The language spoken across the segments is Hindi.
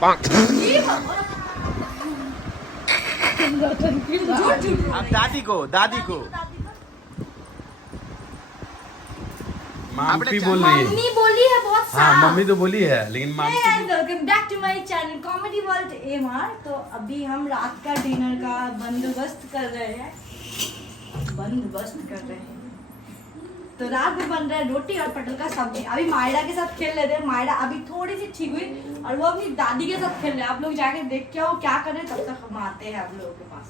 अब दादी को मामी बोल रही है। मम्मी बोली है बहुत साफ। हाँ मम्मी तो बोली है लेकिन मामी welcome back to my channel comedy world MR. तो अभी हम रात का डिनर का बंदोबस्त कर रहे हैं। तो रात में बन रहा है रोटी और पटल का सब्जी। अभी मायरा के साथ खेल लेते हैं। मायरा अभी थोड़ी सी ठीक हुई और वो अपनी दादी के साथ खेल रहे हैं। आप लोग जाके देख के आओ क्या कर रहे हैं, तब तक हम आते हैं आप लोगों के पास।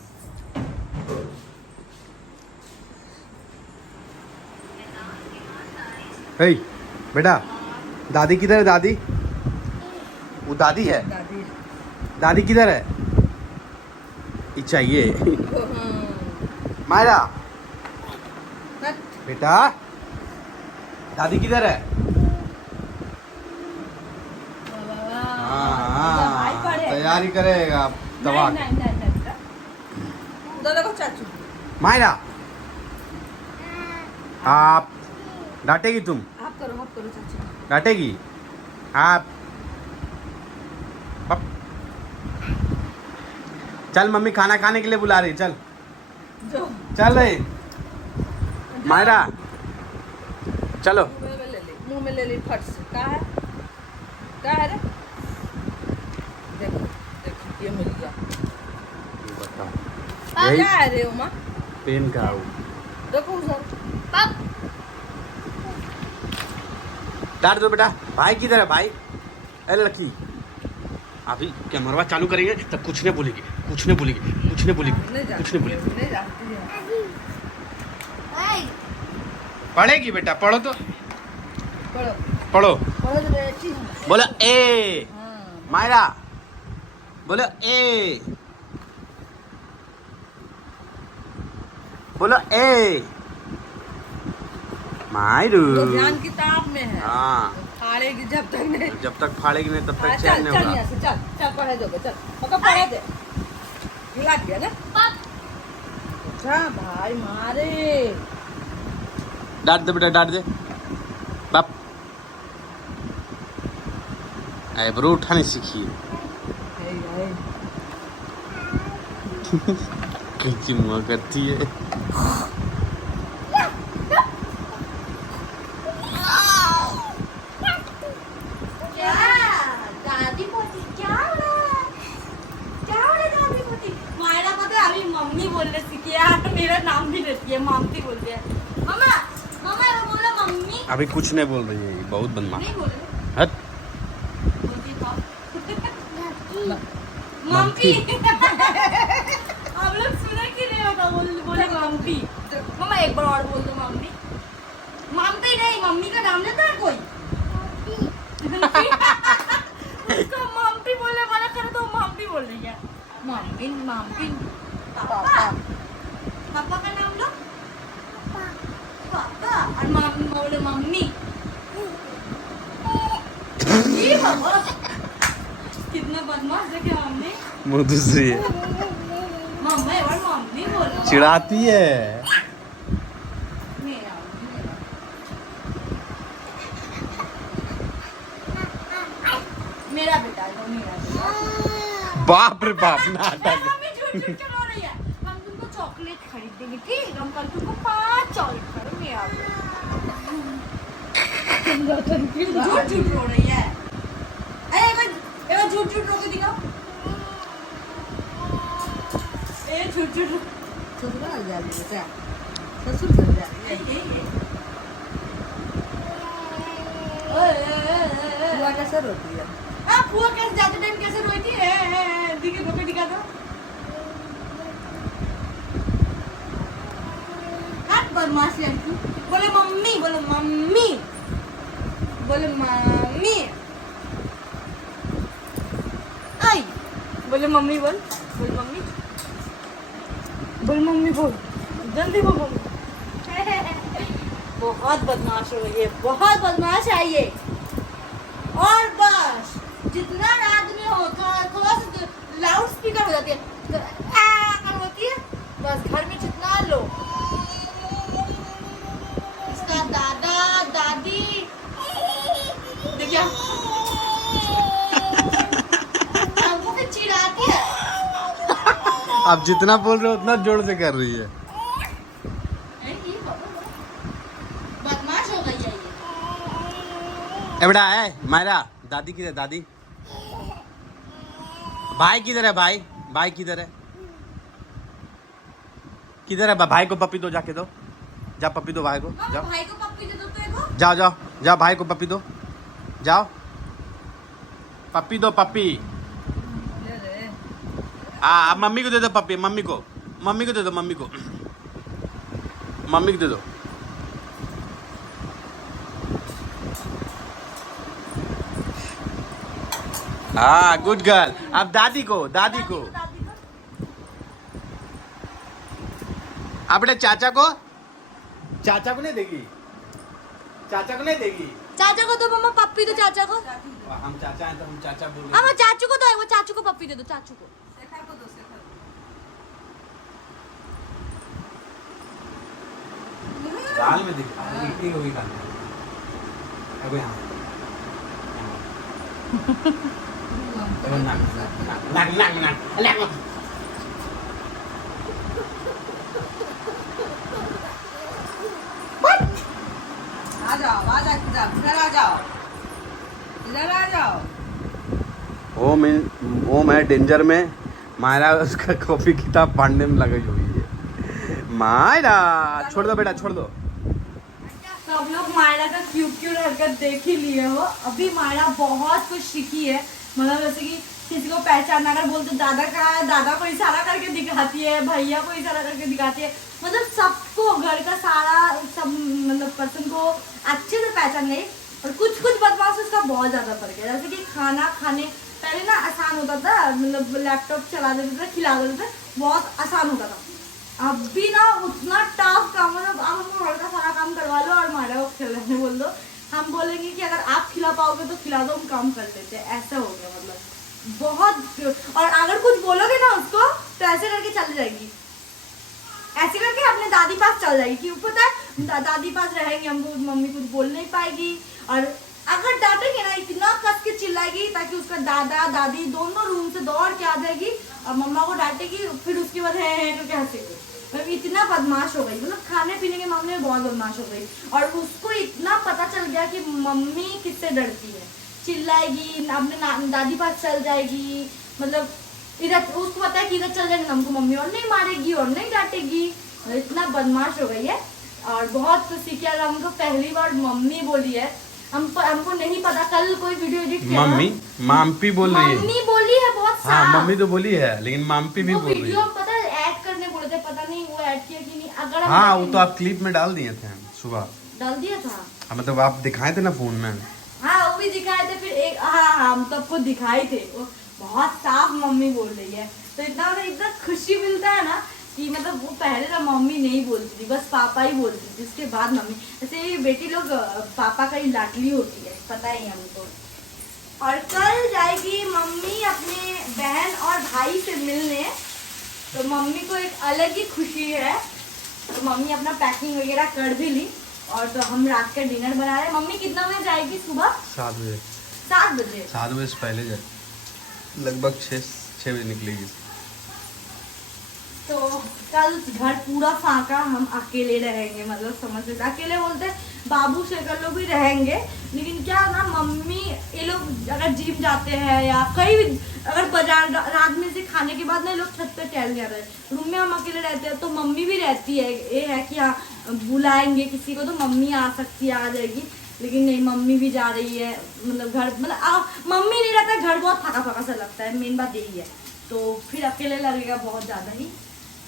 हे बेटा दादी किधर है? दादी वो दादी है। दादी किधर है? ये चाहिए मायरा बेटा दादी किधर है? हाँ तैयारी करेगा दवा। मायरा आप डांटेगी? तुम आप करो चाची। डांटेगी आप? चल मम्मी खाना खाने के लिए बुला रही। चल चल रही मायरा चलो। मुंह में ले ली फट से। क्या है रे? देखो ये मिल गया। बताओ क्या है रे उमा? पेन का देखो उधर। डांट दो बेटा। भाई किधर है भाई? अरे लड़की अभी कैमरा चालू करेंगे तब कुछ नहीं बोलेगी। पढ़ेगी बेटा। पढ़ो तो पढ़ो। बोलो ए मायरा। बोलो ए मायरू। ध्यान किताब में है। हाँ फाड़ेगी जब तक नहीं तब तक चैन नहीं होगा। चल पढ़े दोगे। चल पढ़े दे। खिला दिया ना अच्छा भाई मारे। डांट दे बेटा डांट दे। बाप आईब्रो उठाने सीखिए। कैसी मुँह करती है। मेरा नाम भी लेती है मामती बोलती है। मम्मा वो बोला मम्मी। अभी कुछ नहीं बोल रही है बहुत बदमाश। नहीं बोल हट मामती। आप लोग सुना कि नहीं होगा? बोले मामती। मम्मा एक बार और बोल दो मामती। मामती नहीं मम्मी का नाम लेता है कोई। उसको मामती बोलने वाला करे तो मामती बोल रही है। मामती पापा का नाम लो। पापा और मम्मी बोले मम्मी। ये बाबा कितना बदमाश है क्या मम्मी। वो दूसरी है मम्मा और मम्मी बोलो। चिढ़ाती है। मेरा बेटा है मेरा। बाप रे बाप नाटक। मम्मी झूठ चला रही है। हम तुमको चॉकलेट खरीद देंगे ठीक? हम कल तुमको 5 चॉकलेट खरीदेंगे। आप झूठ रो रही है। अरे एक बार झूठ रो के दिखाओ। झूठ ससुर आ जा बेटा। ससुर बन जा। फुआ कैसे रोती है? फुआ कैसे जाते टाइम कैसे रोती है? दिखा दो। बदमाश लड़की। बोले मम्मी। बोले मम्मी। बोले मम्मी। आई बोले मम्मी बोल। बोल मम्मी। बोल मम्मी बोल जल्दी बोल मम्मी। बहुत बदमाश हो गई है। बहुत बदमाश है ये। और बस जितना रात में होता है थोड़ा सा लाउड स्पीकर हो जाती है होती है। बस घर में जितना लो इसका दादा दादी देखिए आप जितना बोल रहे हो उतना जोर से कर रही है। बदमाश हो गई है ये। बेटा है मायरा, दादी किधर? दादी भाई किधर है? भाई भाई किधर है? किधर है भाई को पप्पी दो, जाके दो, जा पप्पी दो भाई को, जाओ भाई को पप्पी दे दो तो जाओ जाओ जाओ भाई को पप्पी दो, जाओ पप्पी दो, पप्पी। हाँ मम्मी को दे दो पप्पी, मम्मी को दे दो, मम्मी को दे दो। हाँ गुड गर्ल। अब दादी को अपने चाचा को नहीं देगी, चाचा को नहीं देगी। चाचा को तो मम्मा पप्पी दो, चाचा को। हम चाचा हैं तो हम चाचा बोल हाँ चाचू को दो, वो चाचू को पप्पी दे दो, चाचू को। दाल में दिखा इतनी को भी खाना अब यहाँ ओम है डेंजर में। मायरा उसका कॉपी किताब पढ़ने में लगी हुई है। मायरा छोड़ दो बेटा, छोड़ दो। सब लोग मायरा का क्यूट हरकत देख ही लिए हो। अभी मायरा बहुत कुछ सीखी है, मतलब जैसे कि किसी को पहचानना, अगर बोलते दादा कहाँ है, दादा को इशारा करके दिखाती है, भैया को इशारा करके दिखाती है, मतलब सबको, घर का सारा सब मतलब पर्सन को अच्छे से पहचान गई। और कुछ बदमाश उसका बहुत ज्यादा फर्क है। जैसे कि खाना खाने पहले ना आसान होता था, मतलब लैपटॉप चला देते थे, खिला देते थे, बहुत आसान होता था। अब भी ना उतना टफ काम, मतलब आप हमको घर का सारा काम करवा लो और मायरा को खिलाने बोल दो, हम बोलेंगे कि अगर आप खिला पाओगे तो खिला दो, हम काम कर लेते हैं। ऐसा हो गया, मतलब बहुत। और अगर कुछ बोलोगे ना उसको तो ऐसे करके चल जाएगी, ऐसे करके अपने दादी पास चल जाएगी। क्यों पता है, दादी पास रहेंगे, हमको मम्मी कुछ बोल नहीं पाएगी। और अगर डांटेंगे ना इतना कस के चिल्लाएगी ताकि उसका दादा दादी दोनों रूम से दौड़ के आ जाएगी और मम्मा को डांटेगी, फिर उसके बाद है तो क्या हंसेगी। मतलब इतना बदमाश हो गई, मतलब खाने पीने के मामले में बहुत बदमाश हो गई। और उसको इतना पता चल गया कि मम्मी किससे डरती है, चिल्लाएगी, अपने दादी पास चल जाएगी, मतलब इधर उसको पता है कि इधर चल जाएगी हमको मम्मी और नहीं मारेगी और नहीं डांटेगी। इतना बदमाश हो गई है और बहुत सीखा। हमको पहली बार मम्मी बोली है, हमको नहीं पता। कल कोई वीडियो एडिट किया, मम्मी माम्पी बोल रही है, मम्मी बोली है बहुत साफ। हाँ मम्मी तो बोली है, लेकिन माम्पी भी बोल रही है। पता है ऐड करने बोले थे, पता नहीं वो ऐड किया कि नहीं। अगर हाँ वो तो आप क्लिप में डाल दिए थे सुबह, डाल दिया था। हाँ मतलब आप दिखाए थे ना फोन में। हाँ वो भी दिखाए थे, फिर एक हाँ हम सबको दिखाए थे। वो बहुत साफ मम्मी बोल रही है, तो इतना मतलब इतना खुशी मिलता है ना कि मतलब वो पहले ना मम्मी नहीं बोलती थी, बस पापा ही बोलती थी, उसके बाद मम्मी। जैसे बेटी लोग पापा का ही लाडली होती है, पता ही हमको। और कल जाएगी मम्मी अपने बहन और भाई से मिलने, तो मम्मी को एक अलग ही खुशी है। तो मम्मी अपना पैकिंग वगैरह कर भी ली और तो हम रात का डिनर बना रहे हैं। मम्मी कितना बजे जाएगी? सुबह 7 बजे। 7 बजे? 7 बजे से पहले जाए, लगभग 6 बजे निकलेगी। तो कल घर पूरा फाका, हम अकेले रहेंगे, मतलब समझ लो अकेले बोलते बाबू शेखर लोग भी रहेंगे, लेकिन क्या ना मम्मी ये लोग अगर जिम जाते हैं या कहीं भी अगर बाजार रात में से खाने के बाद ना लोग छत पे टहलने आ रहे हैं, रूम में हम अकेले रहते हैं, तो मम्मी भी रहती है। ये है कि हाँ बुलाएंगे किसी को तो मम्मी आ सकती है, आ जाएगी, लेकिन नहीं मम्मी भी जा रही है। मतलब घर मतलब मम्मी नहीं रहता, घर बहुत फका फका सा लगता है, मेन बात यही है। तो फिर अकेले लगेगा बहुत ज़्यादा ही।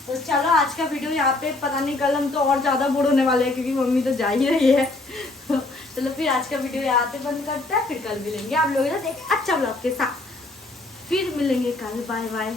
तो चलो आज का वीडियो यहाँ पे, पता नहीं कल हम तो और ज़्यादा बोर होने वाले हैं क्योंकि मम्मी तो जा ही रही है। तो चलो फिर आज का वीडियो यहाँ पे बंद करते हैं, फिर कल मिलेंगे आप लोगों के साथ एक अच्छा ब्लॉग के साथ। फिर मिलेंगे कल, बाय बाय।